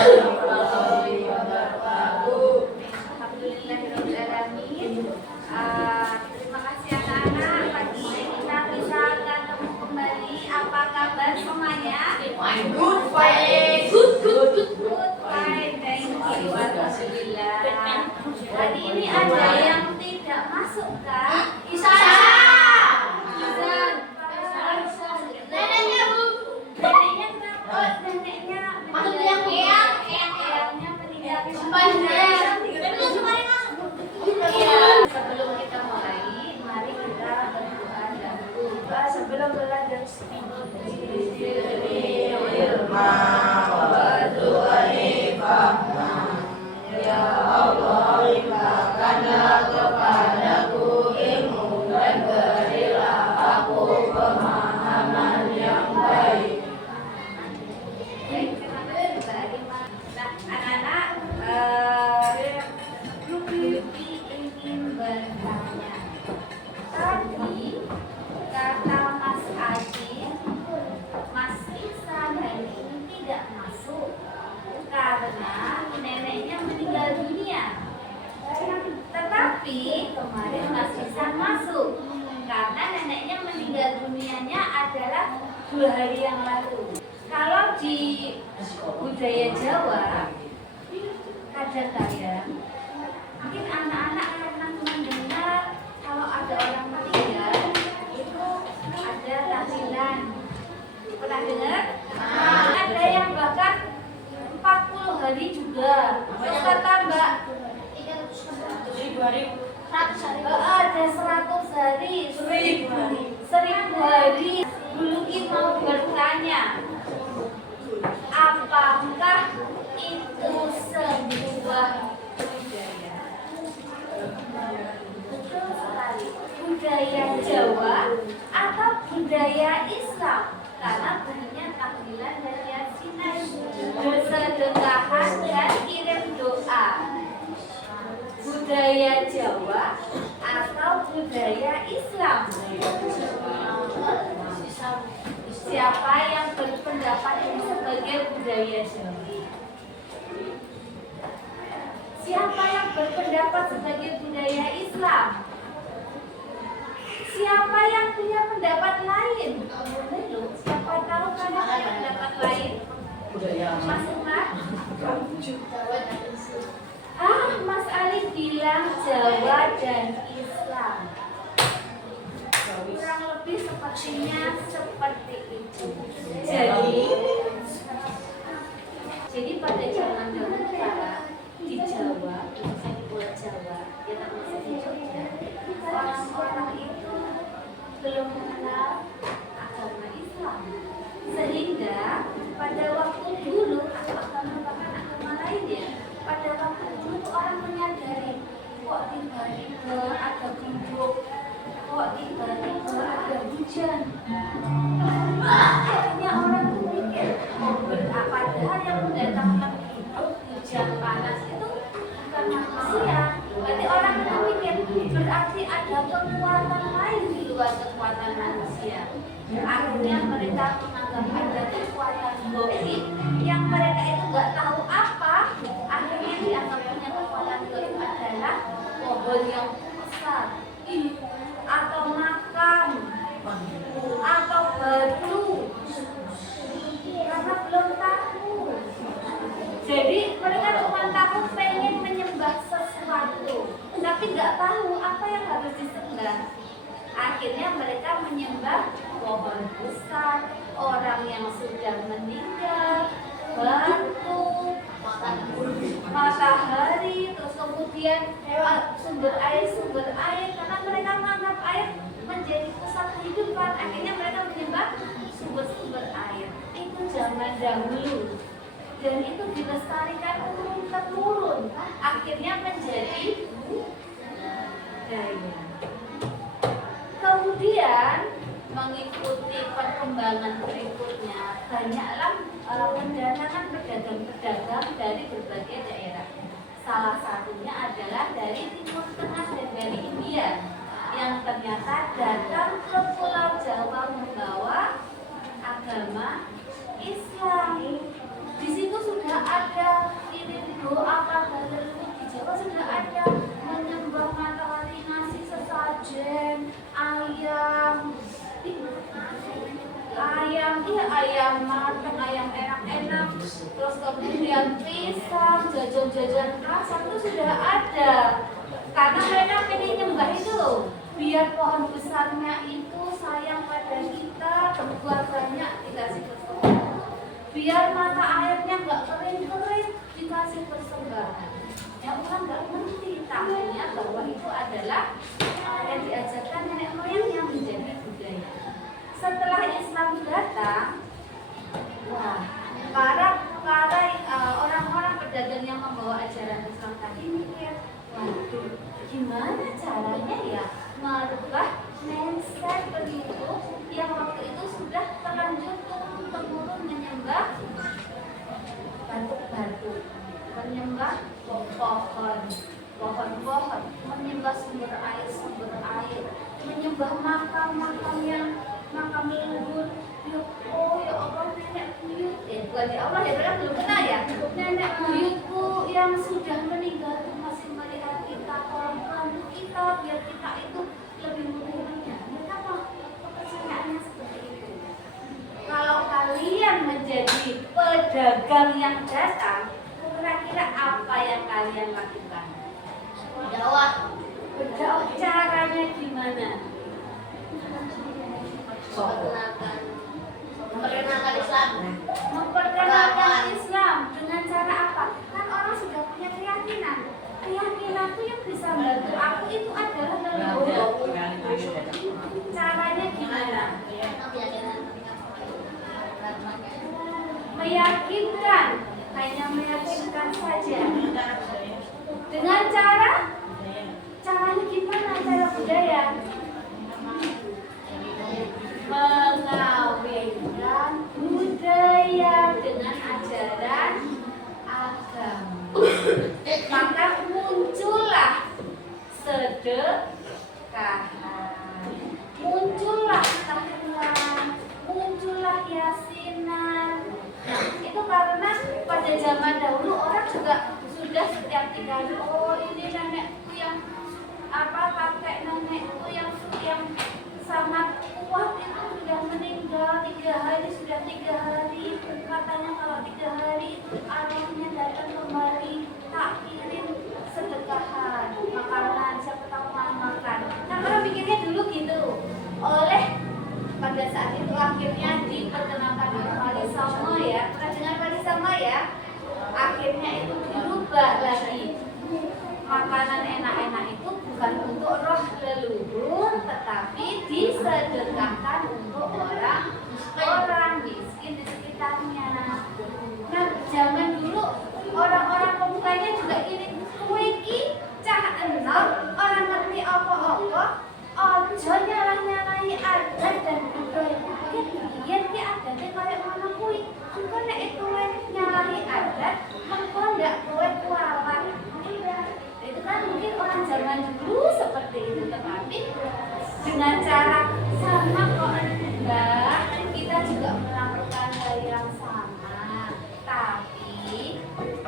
warahmatullahi wabarakatuh. Alhamdulillahirrahmanirrahim. Terima kasih anak-anak. Pagi ini kita bisa ketemu kembali. Apa kabar semuanya? Good, fine. Good, fine. Thank you. Alhamdulillah. Hari ini ada yang tidak masuk kan? Isa. Neneknya, Bu. Neneknya kenapa? Neneknya Masuk yang eyangnya meninggal. Sebelum kita mulai, mari kita berdoa dahulu. Sebelum belajar Ya Allah, limpahkanlah kepadaku ilmu dan berilah aku pemahaman yang baik. Nah, anak-anak, Ruby ingin bertanya. Tadi kata Mas Aji, Mas Ihsan hari ini tidak masuk karena neneknya meninggal dunia. Tetapi kemarin Mas Ihsan masuk karena neneknya meninggal dunianya adalah 2 hari yang lalu. Kalau di budaya Jawa, kadang-kadang mungkin anak-anak pernah mendengar kalau ada orang meninggal itu ada tahlilan. Pernah dengar? Ada yang bahkan 40 hari juga. Terus kata Mbak, 1000 hari. ada 100 hari, 1000 hari. Dulu kita mau bertanya, apakah itu sebuah budaya? Betul sekali. Budaya Jawa atau budaya Islam? Karena bunyinya tahlilan dan yasinan, bersedekahan dan kirim doa. Budaya Jawa atau budaya Islam? Siapa yang berpendapat ini sebagai budaya Jawa? Siapa yang berpendapat sebagai budaya Islam? Siapa yang punya pendapat lain? Siapa tahu kan ada pendapat lain? Mas Umar? Mas Ali bilang Jawa dan Islam. Kurang lebih sepertinya seperti itu. Jadi pada zaman dahulu kala di Jawa, di Pulau Jawa, ya termasuk di Jogja, orang-orang itu belum mengenal agama Islam, sehingga pada waktu dulu atau agama lain ya, pada waktu dulu orang menyadari kok tiba-tiba ada gunduk, kok tiba-tiba ada hujan. Akhirnya orang itu mikir, padahal yang mendatangkan hujan panas itu bukan manusia. Berarti orang itu mikir, berarti ada kekuatan lain di luar kekuatan manusia. Akhirnya mereka menganggap ada kekuatan gaib yang mereka itu nggak tahu apa. Akhirnya dianggap punya kekuatan gaib adalah pohon yang besar, atau makam, atau batu, karena belum tahu. Jadi mereka cuma tahu pengen menyembah sesuatu, tapi nggak tahu apa yang harus disembah. Akhirnya mereka menyembah pohon besar, orang yang sudah meninggal, batu, matahari, terus kemudian sumber air, karena mereka menganggap air menjadi pusat kehidupan. Akhirnya mereka menyembah sumber-sumber air. Itu zaman dahulu, dan itu dilestarikan turun-temurun, akhirnya menjadi budaya. Kemudian mengikuti perkembangan berikutnya, banyaklah mendatangkan pedagang-pedagang dari berbagai daerah. Salah satunya adalah dari Timur Tengah dan dari India, yang ternyata datang ke Pulau Jawa membawa agama Islam. Di situ sudah ada iya ayam matang, ayam enak-enak, terus kemudian pisang, jajan-jajan kasar itu sudah ada. Karena mereka pengen nyembah itu loh, biar pohon besarnya itu sayang pada kita, berbuah banyak dikasih persembahan. Biar mata airnya nggak kering-kering dikasih persembahan. Yang orang nggak ngerti tahunya bahwa itu adalah yang diajarkan nenek moyang yang menjadi budaya. Setelah Islam datang, wah, para orang-orang pedagang yang membawa ajaran Islam tadi mikir, waduh, gimana caranya ya merubah mindset penduduk yang waktu itu sudah terlanjur turun-temurun menyembah batu-batu, menyembah pohon-pohon, menyembah sumber air, menyembah makam-makam yang makam leluhur. Ya Allah, nenek buyut, bukan ya Allah ya, karena belum kenal ya. Nenek buyutku yang sudah meninggal itu masih melihat kita, tolong bantu kita biar kita itu lebih mulia. Mereka kepercayaannya seperti itu. Kalau kalian menjadi pedagang yang datang, kira-kira apa yang kalian lakukan? Berdakwah. Berdakwah caranya gimana? Memperkenalkan Islam. Memperkenalkan Islam dengan cara apa? Kan orang sudah punya keyakinan. Keyakinanku yang bisa membantu aku itu adalah leluhur. Caranya gimana? Meyakinkan, hanya meyakinkan saja. Dengan caranya gimana? Cara budaya. Mengawinkan budaya dengan ajaran agama. Maka muncullah sedekahan, muncullah tahlilan, muncullah yasinan. Nah, itu karena pada zaman dahulu orang juga sudah setiap 3 hari, oh ini nenekku yang kakek nenekku yang sangat kuat itu sudah meninggal 3 hari, sudah 3 hari. Katanya kalau 3 hari itu arwahnya datang kembali, tak kirim sedekahan, makanan, siapa tahu mau makan. Nah, orang pikirnya dulu gitu. Oleh pada saat itu akhirnya diperkenalkan oleh Wali Songo ya. Pernah dengar Wali Songo ya? Akhirnya itu dirubah lagi. Makanan enak-enak itu bukan untuk roh leluhur, tetapi disedekahkan untuk orang miskin di sekitarnya. Nah, zaman dulu orang-orang pemukanya juga ini kue ki cah enom, orang ngerti apa-apa, ojo nyalah-nyalahi adat dan budaya. Biar ki adatnya kayak mana kue, engko nek itu nyalahi adat, engko ndak kowe kualat. Itu kan mungkin orang zaman dulu seperti itu, tetapi dengan cara sama kok enggak, kita juga melakukan hal yang sama, tapi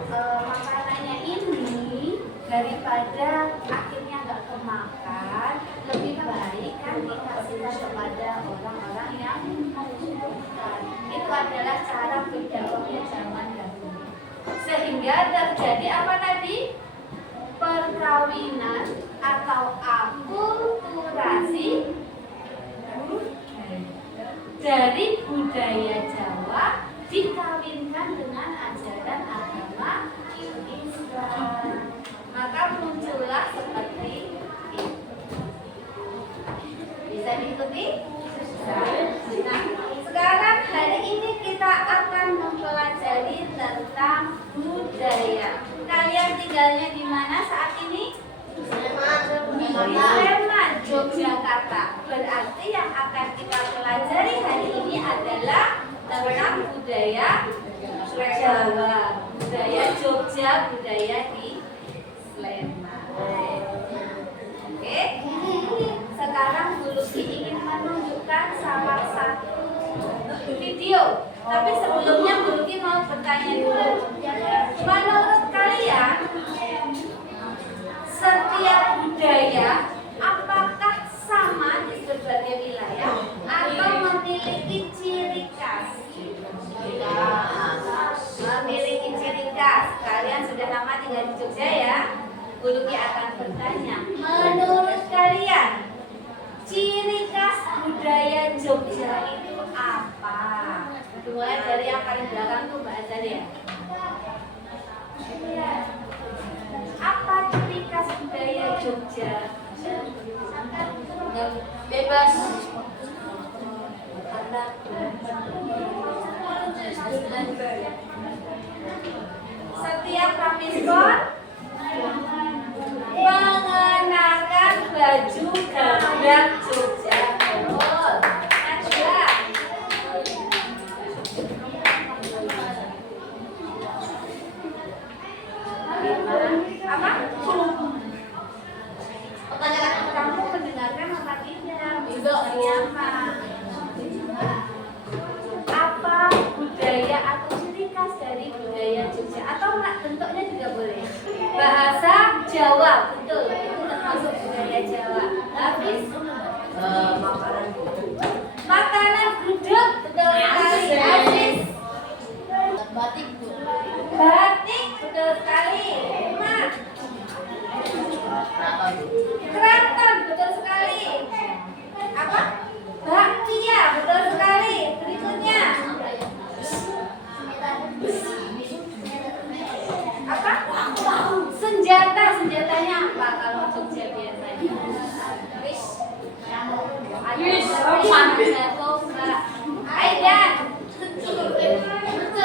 makanannya ini daripada akhirnya nggak kemakan, lebih baik kan dikasihkan kepada orang-orang yang membutuhkan. Itu adalah cara berdakwahnya zaman dahulu, sehingga terjadi apa tadi? Perkawinan atau akulturasi dari budaya Jawa dikawinkan dengan ajaran agama Islam. Maka muncullah seperti itu. Bisa diikuti? Nah, sekarang hari ini kita akan mempelajari tentang budaya. Kalian tinggalnya di mana saat ini? Di Sleman, Yogyakarta. Berarti yang akan kita pelajari hari ini adalah tentang budaya Jawa, budaya Jogja, budaya di Sleman. Oke, sekarang Bu Luki ingin menunjukkan salah satu video. Tapi sebelumnya Bu Luki mau bertanya dulu. Menurut kalian, setiap budaya apakah sama di berbagai wilayah atau memiliki ciri khas? Guru akan bertanya, menurut kalian ciri khas budaya Jogja itu apa? Dimulai dari yang paling belakang tuh Mbak Azhar ya. Apa ciri khas budaya Jogja? Bebas. Setiap Kamis Pon mengenakan baju gambang Jogja. Betul. Najwa. Apa? Pertanyaan Kamu mendengarkan apa tidak? Tidak. Siapa? Apa budaya atau ciri khas dari budaya Jogja? Atau bentuknya juga boleh. Bahasa Jawa, betul. Itu termasuk budaya Jawa. Habis makanan gudeg, betul sekali. Aziz. batik Bu. Batik, betul sekali. Mak. Keraton, betul sekali. Apa? Bakpia, betul sekali. Berikutnya. Apa? Senjata, senjatanya apa kalau Jogja biasanya? Wis. Ada tombak. Aidan.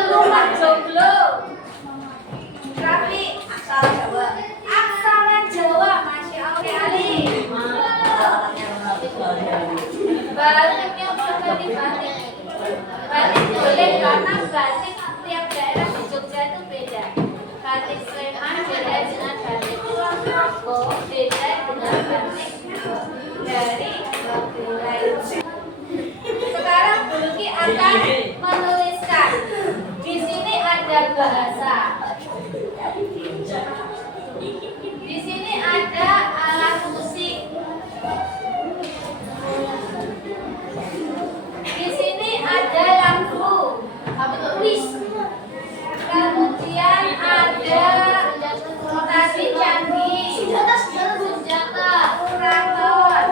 Rumah joglo. Rafi. Aksara Jawa. Aksara Jawa, Masya Allah Ali. Batiknya bukan di batik. Batik boleh karena batik tiap daerah di Jogja itu beda. Batik Sleman beda dengan batik Purwokerto, beda dengan batik dari lain. Sekarang Buluki akan menuliskan. Di sini ada bahasa. Di sini ada alat musik. Di sini ada lampu. Wis. Kemudian ada tadi candi. Senjata. Kuraton.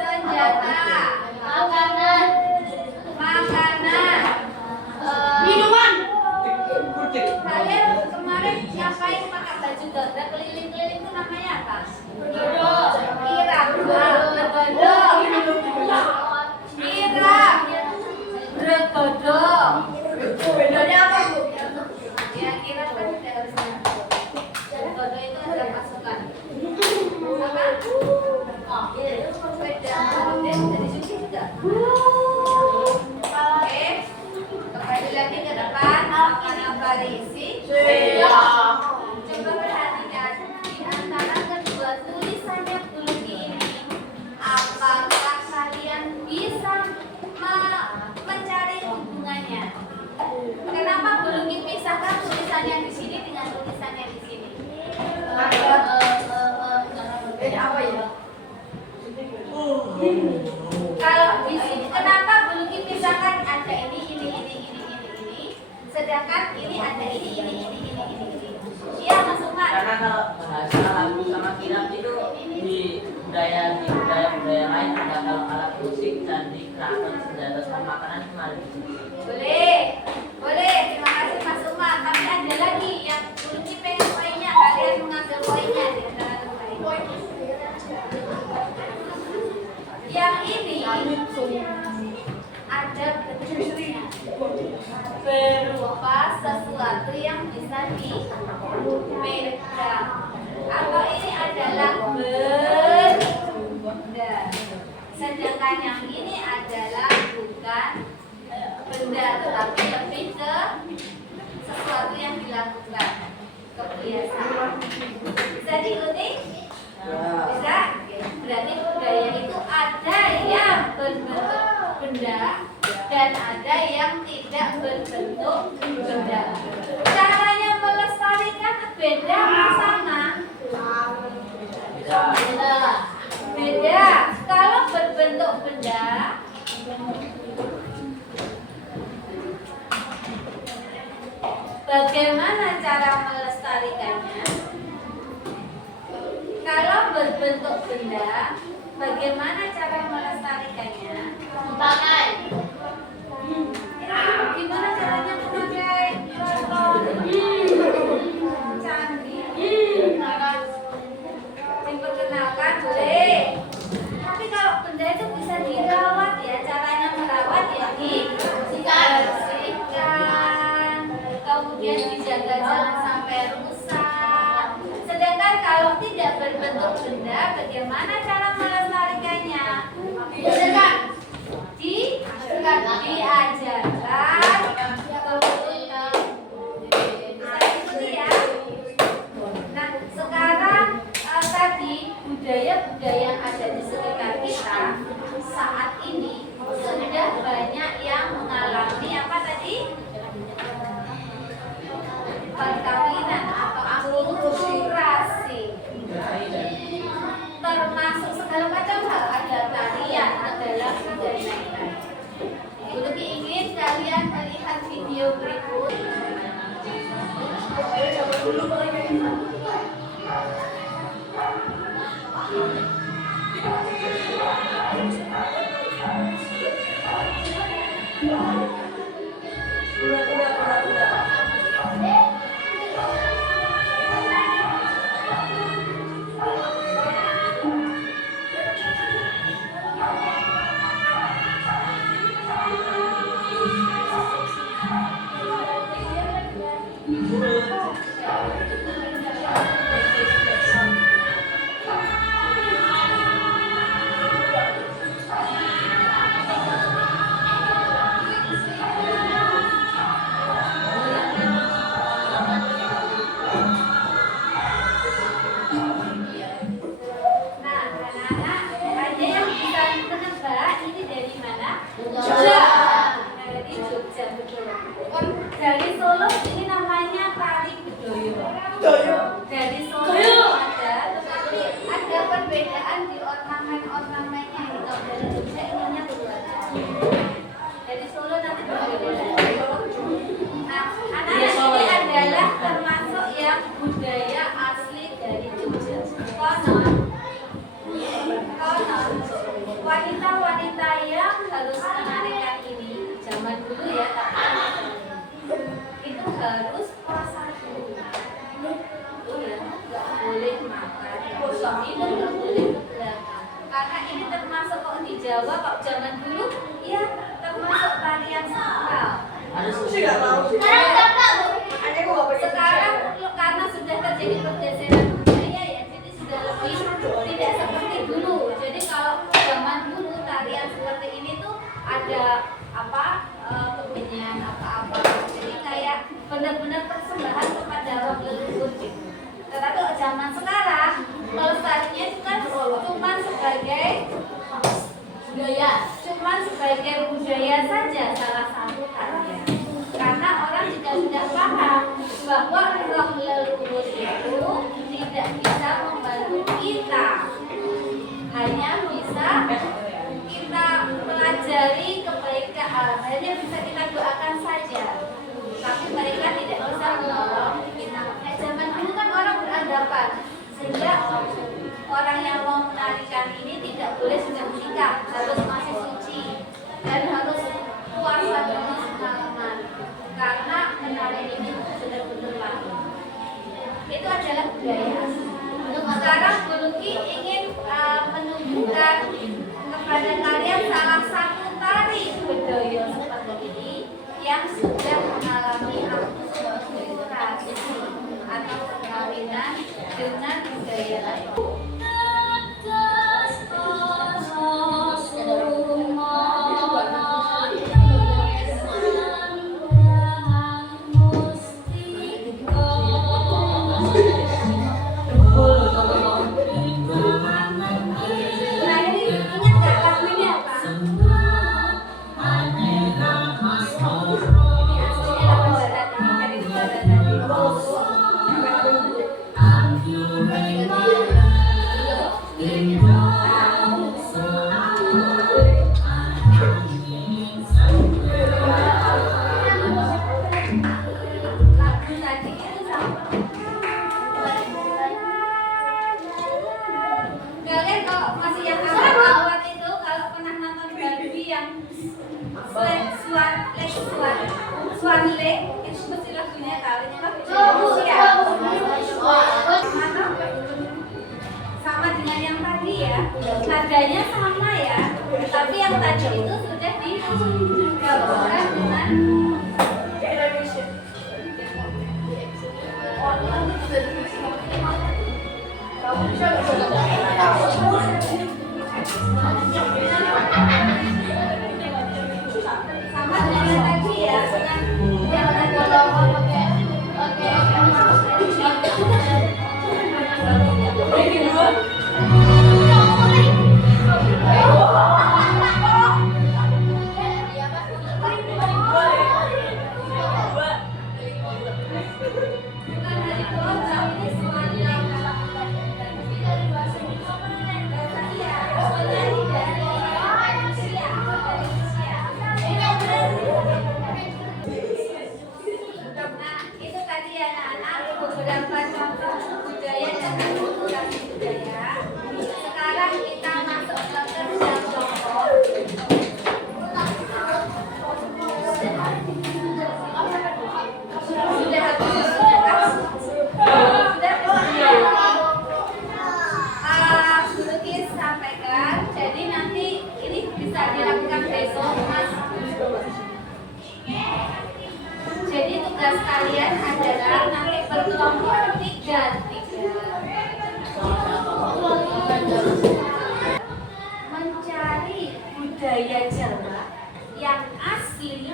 Senjata. Makanan. Makanan. Minuman. Kalian kemarin ngapain pakai baju dodo keliling-keliling itu namanya apa? Kira. Bergodo. Kira. Bergodo. Bedanya apa Bu? Ya kira kan tidak harus nyambung. Bergodo itu ada pasukan. Apa? Sepeda motor dari suci juga. Oke. Kembali lagi ke depan. Akan apa diisi? Coba perhatikan di antara kedua tulisannya Buluki ini, apakah kalian bisa mencari hubungannya? Kenapa Buluki pisahkan tulisannya di sini dengan tulisannya di sini? Apa ya? Kalau di sini kenapa Buluki pisahkan ada ini, sedangkan ini ada ini. Iya Mas Umar. Karena kalau bahasa lagu sama kirap itu di budaya lain ada kalau alat musik, candi, keraton, senjata, sama makanan kemarin. Boleh. Terima kasih Mas Umar. Tapi ada lagi yang Buluki pengen poinnya. Kalian mengambil poinnya di antara poin. Yang ini ada bentuknya berupa sesuatu yang bisa dipegang. Atau ini adalah benda. Sedangkan yang ini adalah bukan benda, tetapi lebih ke sesuatu yang dilakukan, kebiasaan. Bisa diikuti? Bisa? Berarti budaya itu ada yang berbentuk benda dan ada yang tidak berbentuk benda. Caranya melestarikan beda apa sama? Beda. Kalau berbentuk benda, bagaimana cara melestarikan? berbentuk benda, bagaimana cara melestarikannya? Pakai. Gimana caranya memakai contoh candi? Diperkenalkan boleh. Tapi kalau benda itu bisa dirawat ya, caranya merawat ya dibersihkan, kemudian dijaga jangan sampai rusak. Sedangkan kalau tidak berbentuk benda, bagaimana cara melestarikannya? Diajarkan. Diajarkan. Nah, sekarang tadi budaya-budaya yang ada di sekitar kita saat ini sudah banyak yang mengalami apa tadi? Perkawinan atau akulturasi. Termasuk segala macam hal, ada tarian, ada lagu dan lain-lain. Ibu ingin kalian melihat video berikut. Dari Solo ini namanya tari bedoyo. Dari Solo ada, tetapi ada perbedaan di ornamen-ornamennya. Kalau dari Jogja ininya berbeda. Dari Solo nanti berbeda. Nah, anak-anak ini adalah termasuk yang budaya asli dari Jogja. Konon wanita-wanita yang harus menarikan ini zaman dulu ya, itu harus puasa dulu. Ya, nggak boleh makan, minum nggak boleh ke belakang. Karena ini termasuk kok di Jawa, kok zaman dulu ya termasuk tarian sakral. Sekarang karena sudah terjadi pergeseran budaya ya, jadi sudah lebih tidak seperti dulu. Jadi kalau zaman dulu tarian seperti ini tuh ada apa kemenyan apa-apa. Jadi kayak benar-benar persembahan kepada roh leluhur gitu. Tetapi kalau zaman sekarang pelestariannya itu kan cuma sebagai budaya saja, salah satu tarian. Karena orang juga sudah paham bahwa roh leluhur itu tidak bisa membantu kita, hanya bisa kita pelajari kebaikan, hanya bisa kita doakan saja, tapi mereka tidak bisa menolong kita. Zaman dulu kan orang beranggapan sehingga orang yang mau menarikan ini tidak boleh sudah menikah, harus masih suci dan harus puasa dulu semalaman, karena menari ini benar-benar lahir. Itu adalah budaya. Sekarang Bu Luki ingin menunjukkan kepada kalian salah satu tari bedoyo seperti ini yang sudah mengalami akulturasi atau perkawinan dengan budaya lain. Darling, itu mesti lagunya kali ini sama dengan yang tadi ya, nadanya sama ya, tapi yang tadi itu sudah digabungkan dengan sama dengan yang tadi ya, dengan yang Nah, itu tadi ya anak-anak beberapa contoh budaya dan akulturasi budaya. Sekarang kita masuk ke kerja kelompok. Sudah habis Guru Kis sampaikan. Jadi nanti ini bisa dilakukan besok, Mas. Jadi tugas kalian adalah nanti berkelompok 3-3 mencari budaya Jawa yang asli,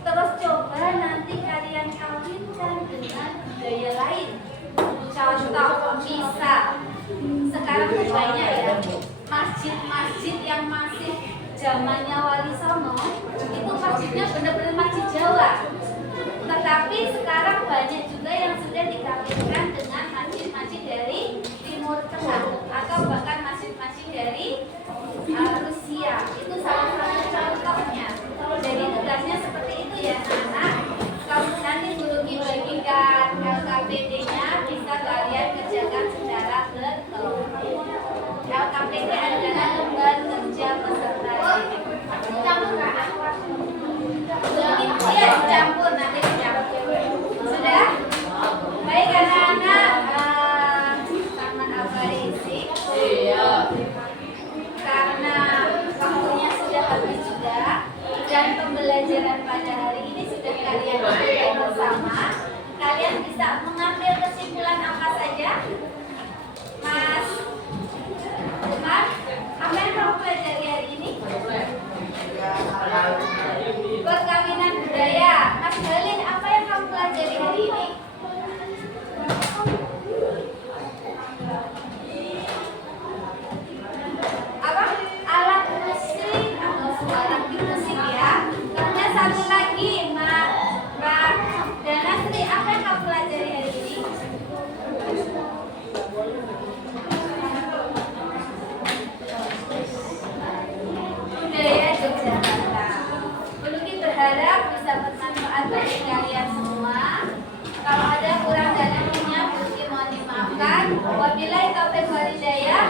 terus coba nanti kalian kawinkan dengan budaya lain. Contoh, misal sekarang banyak ya masjid-masjid yang masih zamannya Wali Songo, itu masjidnya benar-benar masjid Jawa. Tetapi sekarang banyak juga yang sudah dikawinkan dengan masjid-masjid dari Timur Tengah atau bahkan masjid-masjid dari Rusia. Itu salah satu contohnya. Jadi tugasnya seperti itu ya anak-anak. Kalau nanti Guru bagikan LKPD-nya bisa kalian kerjakan secara berkelompok. LKPD adalah lembar kerja peserta didik. Iya, dicampur nanti dicampur. Sudah? Baik anak-anak, Taman Al-Farisik. Iya. Karena waktunya sudah habis juga dan pembelajaran pada hari ini sudah kalian lakukan bersama. Kalian bisa mengambil kesimpulan apa saja? Mas Umar, apa yang kamu pelajari hari ini? Perkawinan budaya. Mas Halil, apa yang kamu pelajari hari ini? Apa? Alat musik atau suara musik ya. Kemudian satu lagi, Mbak Danasri, apa yang kamu pelajari hari ini? Budaya Yogyakarta. Buluki berharap bisa bermanfaat bagi kalian semua. Kalau ada kurang dan lebihnya, Buluki mohon dimaafkan. Wabillahi taufiq wal hidayah.